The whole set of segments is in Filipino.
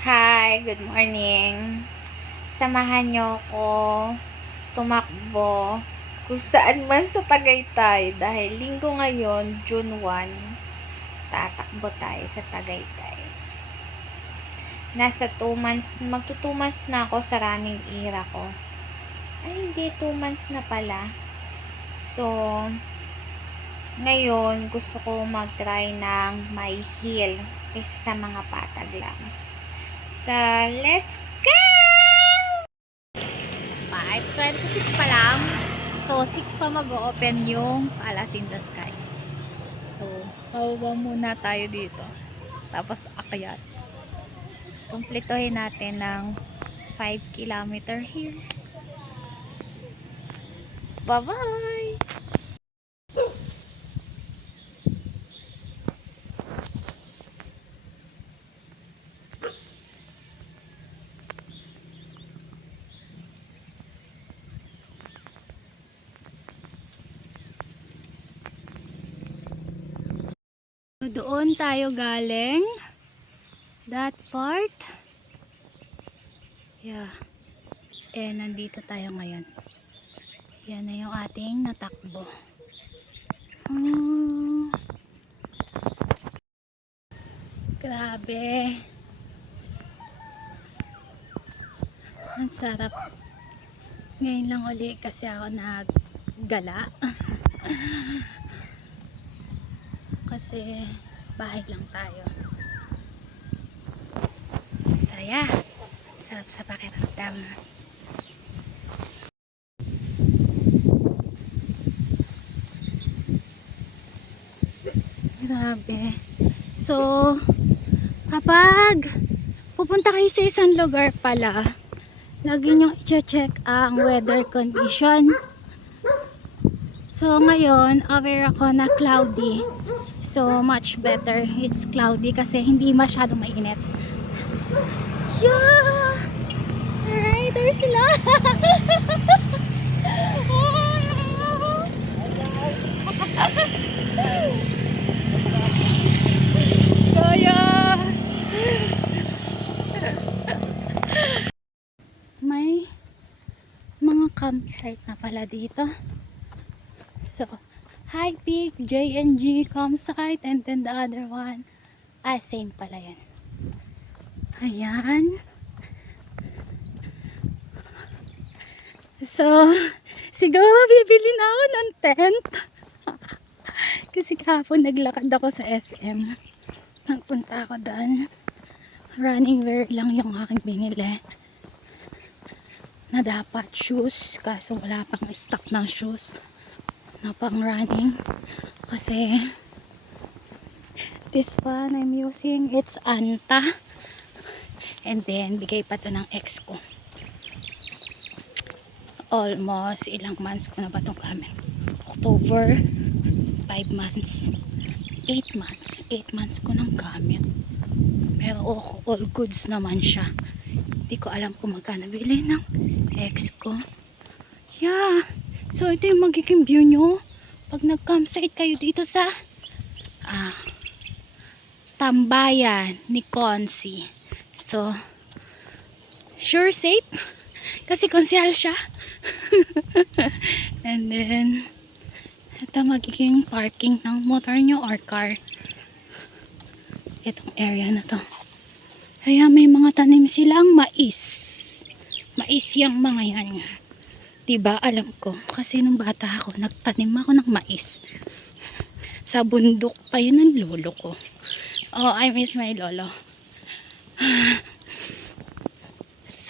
Hi, good morning. Samahan niyo ko tumakbo kung saan man sa Tagaytay dahil linggo ngayon, June 1, tatakbo tayo sa Tagaytay. Nasa 2 months, magto 2 months na ako sa running era ko. Ay, hindi, 2 months na pala. So, ngayon, gusto ko mag-try ng may heel kaysa sa mga patag lang. So, let's go! 5:26 pa lang. So, 6 pa mag-open yung Palace in the Sky. So, pababa muna tayo dito. Tapos, akyat. Kumpletohin natin ng 5 kilometer here. Bye-bye! Doon tayo galing. That part. Yeah. Nandito tayo ngayon. Yan na yung ating natakbo. Grabe. Ang sarap. Ngayon lang uli kasi ako naggala. Kasi bahay lang tayo. Saya. Sarap sa pakiramdam. Grabe. So, kapag pupunta kayo sa isang lugar pala, lagi nyo i-check ang weather condition. So, ngayon, aware ako na cloudy. So, much better. It's cloudy kasi hindi masyadong mainit. Yeah! Alright, there's sila. Kaya! May mga campsite na pala dito. So, High Peak, J&G campsite, and then the other one, same pala yan. Ayan. So, siguro bibili na ako ng tent. Kasi kahapon naglakad ako sa SM. Nagpunta ako doon. Running wear lang yung aking binili. Na dapat shoes. Kaso wala pang stock ng shoes na pang running. Kasi this one I'm using, it's Anta. And then, bigay pa to ng ex ko. Almost ilang months ko na ba itong gamit? October, 5 months. 8 months. 8 months ko nang gamit. Pero all goods naman siya. Hindi ko alam kung magkano bili ng ex ko. Yeah. So, ito yung magiging view nyo pag nag-campsite kayo dito sa Tambayan ni Consi. So, sure safe. Kasi konsyal siya. And then, ito magiging parking ng motor nyo or car. Itong area na to. Kaya may mga tanim silang mais. Mais yung mga yan. Diba, alam ko. Kasi nung bata ako, nagtanim ako ng mais. Sa bundok pa yun ng lolo ko. Oh, I miss my lolo.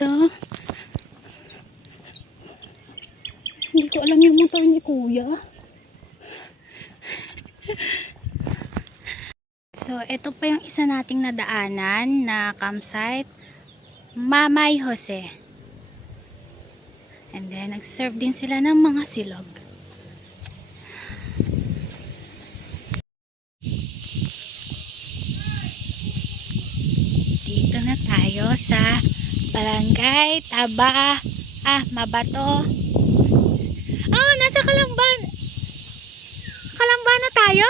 So, hindi ko alam yung motor ni kuya. So, ito pa yung isa nating nadaanan na campsite. Mamay Jose. And then, nagsiserve din sila ng mga silog. Dito na tayo sa Barangay Taba, Mabato. Oh, nasa Kalamban. Kalamban na tayo?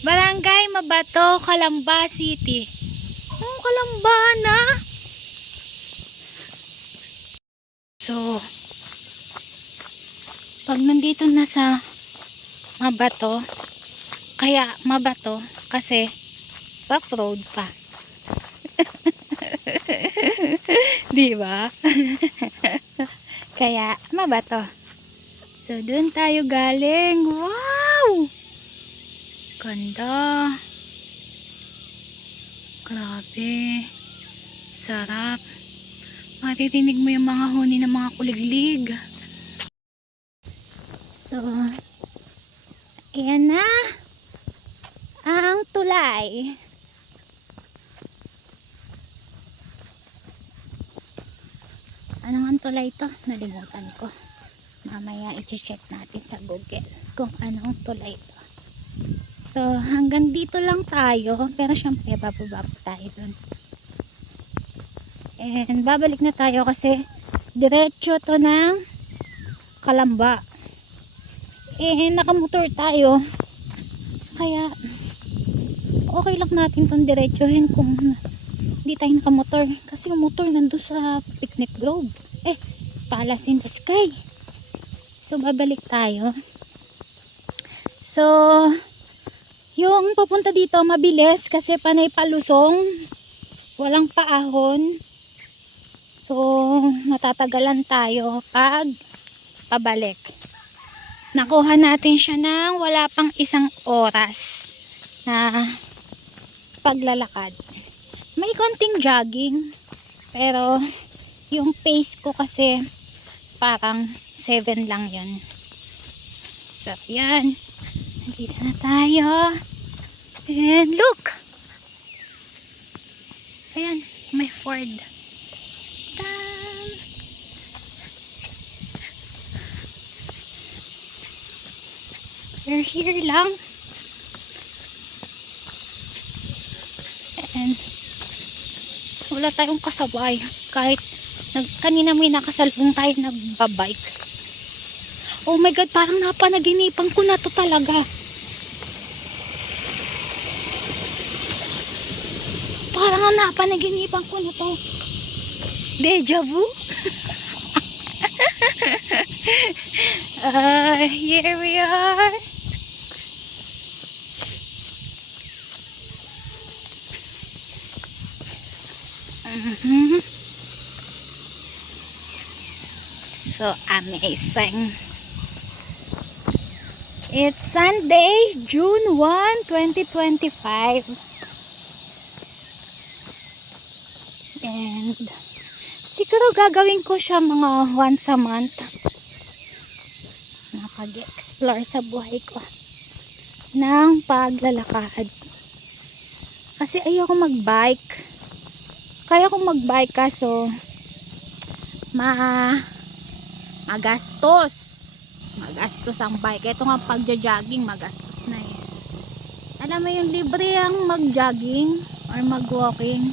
Barangay Mabato, Calamba City. Oh, Calamba na. So, pag nandito na sa mabato, kaya mabato kasi rough road pa. Di ba? Kaya mabato. So, doon tayo galing. Wow! Ganda. Grabe. Sarap. Matitinig mo yung mga huni ng mga kuliglig. So, ayan na ang tulay. Anong tulay to? Nalimutan ko. Mamaya i-check natin sa Google kung anong tulay to. So, hanggang dito lang tayo. Pero syempre, bababa tayo dun. And babalik na tayo kasi diretso to ng Kalamba. Nakamotor tayo. Kaya, okay lang natin tong diretsuhin kung hindi tayo nakamotor. Kasi yung motor nandun sa Picnic Grove. Palace in the Sky. So, babalik tayo. So, yung papunta dito mabilis kasi panay palusong. Walang paahon. So, matatagalan tayo pag pabalik. Nakuha natin siya ng wala pang 1 oras na paglalakad. May konting jogging, pero yung pace ko kasi parang 7 lang yun. So, yan. Nandito na tayo. And look! Ayan, may Ford. We're here lang. And wala tayong kasabay. Kahit kanina may nakasalubong tayo nagbabike. Oh my God, parang napanaginipan ko na to talaga. Parang napanaginipan ko na to. Deja vu? Here we are. So amazing. It's Sunday, June 1, 2025. And siguro gagawin ko siya mga once a month. Nakag-explore sa buhay ko ng paglalakad. Kasi ayoko mag-bike. Kaya kong mag-bike kaso magastos. Magastos ang bike. Ito nga pagja-jogging, magastos na eh. Alam mo yung libre ang mag-jogging or mag-walking.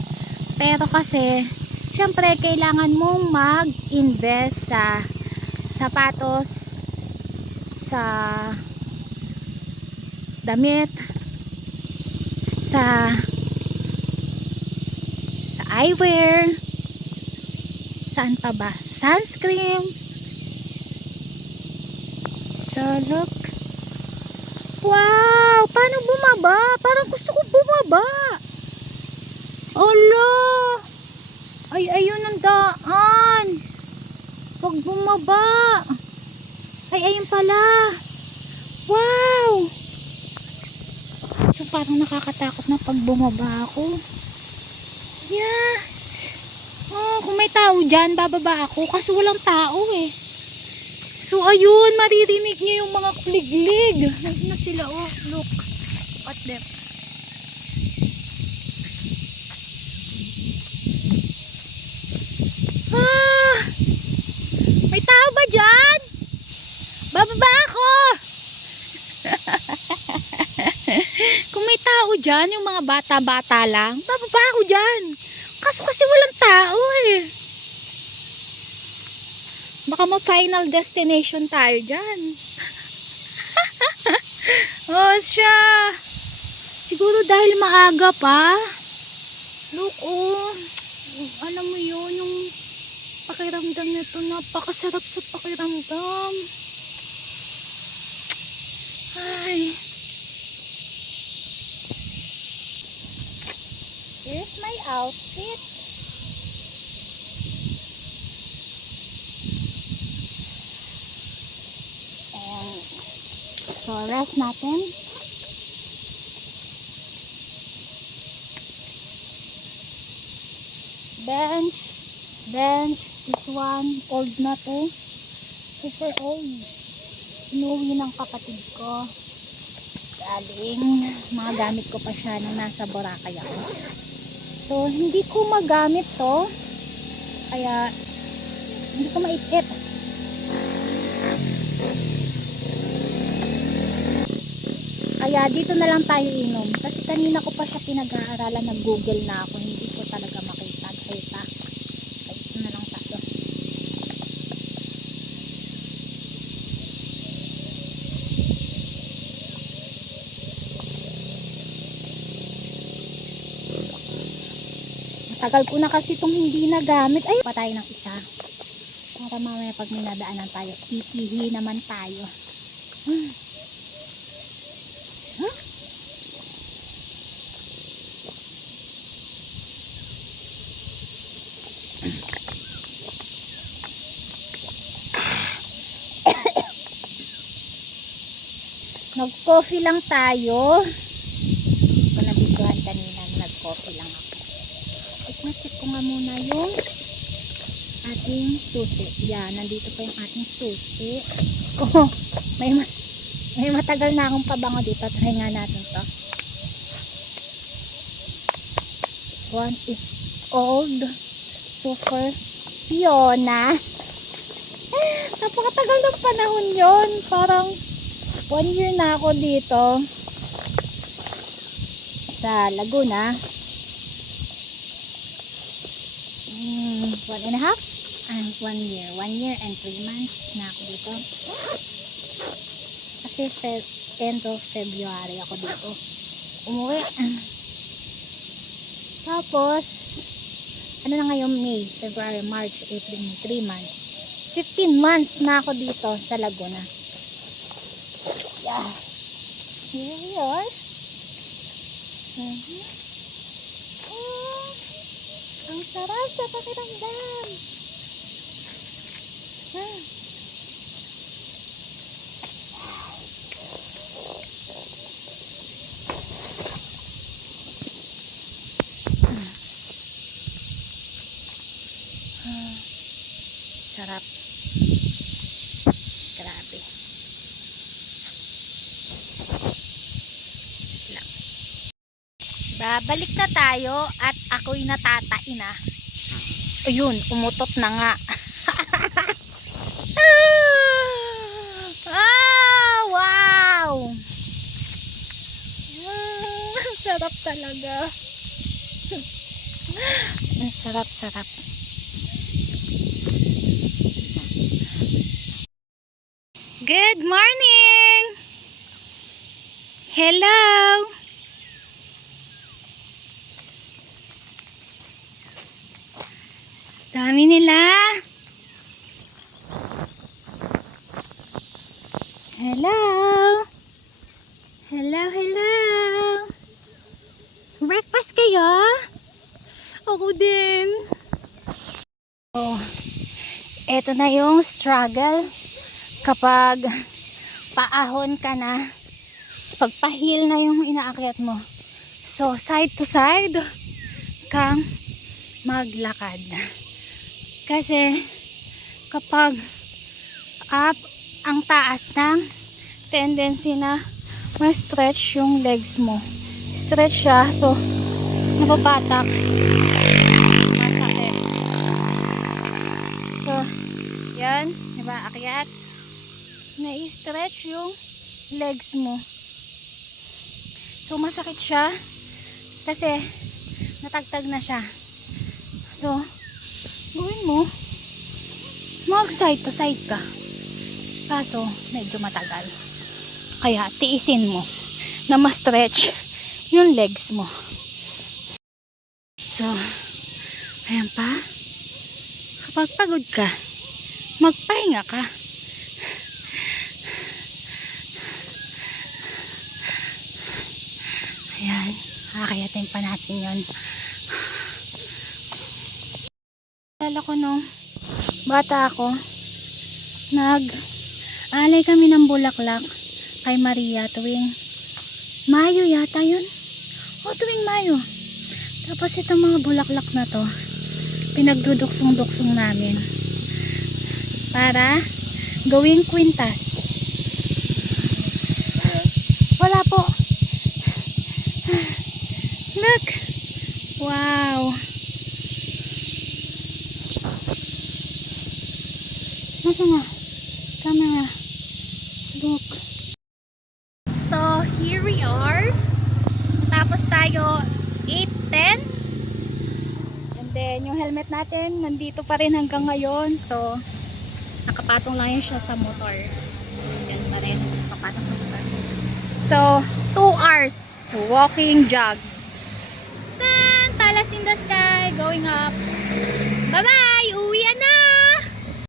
Pero kasi syempre kailangan mong mag-invest sa sapatos, sa damit, sa eyewear, saan pa ba? Sunscreen. So look. Wow! Paano bumaba? Parang gusto ko bumaba. Olo! Ay, ayun ang daan. Huwag bumaba. Ay, ayun pala. Wow! So, parang nakakatakot na pag bumaba ako. Yeah. Oh, kung may tao dyan, bababa ako. Kaso walang tao eh. So, ayun, maririnig niyo yung mga kuliglig. Ayun na sila, oh. Look. At them. May tao ba dyan? Bababa ako! Kung may tao dyan, yung mga bata-bata lang, bababa ako dyan. Kaso kasi walang tao eh. Baka ma-final destination tayo dyan. Oh, siya. Siguro dahil maaga pa. Look, oh. Alam mo yun, yung pakiramdam nito. Napakasarap sa pakiramdam. Ay. Here's my outfit. And so, rest natin. Bench. This one, old na to. Super old. Inuwi ng kapatid ko. Galing. Mga gamit ko pa siya nung nasa Boracay ako. So, hindi ko magamit to. Kaya, hindi ko maipit. Kaya, dito na lang tayo inom. Kasi kanina ko pa siya pinag-aaralan. Nag-google na ako. Hindi ko talaga makita. Kaya, dito na lang tayo. Matagal ko na kasi itong hindi nagamit. Ay, pa tayo ng isa. Para mamaya pag may nadaanan tayo, pipihi naman tayo. Nag-coffee lang tayo. Hindi ko nabiguan kanina. Nag-coffee lang ako. Check ko nga muna yung ating susi. Yan, nandito pa yung ating susi. Oh, may matagal na akong pabango dito. Try nga natin to. This one is old. Super Fiona. Napakatagal ng panahon yon. Parang 1 year na ako dito sa Laguna. 1.5 and 1 year. 1 year and 3 months na ako dito. Kasi end of February ako dito umuwi. Tapos ano na ngayon, May, February, March, April, May, 3 months. 15 months na ako dito sa Laguna. Yeah. Here we are. Ang sarap sa pakiramdam. Sarap. Grabe. Babalik na tayo at ako'y natatain na. Ayun, umutot na nga. Wow! Sarap talaga. Ang sarap. Good morning! Hello! Dami nila. Hello. Breakfast kayo? Ako din. Oh, eto na yung struggle kapag paahon ka na, pagpahil na yung inaakyat mo. So, side to side kang maglakad. Kasi kapag up ang taas ng tendency na ma-stretch yung legs mo. Stretch siya, so nababatak, masakit. So yan, diba, akyat, na-stretch yung legs mo, so masakit siya kasi natagtag na siya. So gawin mo, mag side to side ka, kaso medyo matagal, kaya tiisin mo na ma-stretch yung legs mo. So ayan pa. Kapag pagod ka, magpahinga ka. Ayan, kakayatin pa natin yun. Alala ko nung bata ako, nag-alay kami ng bulaklak kay Maria tuwing Mayo yata yun. O tuwing Mayo. Tapos itong mga bulaklak na to, pinagduduksong-duksong namin para gawing kwintas. Wala po. Look. Wow. Nasaan na? Camera. Look. So, here we are. Tapos tayo 8:10. And then, yung helmet natin nandito pa rin hanggang ngayon. So, nakapatong lang yun siya sa motor. Yan pa rin. Nakapatong sa motor. So, 2 hours walking jog. Then, palace in the sky going up. Bye-bye!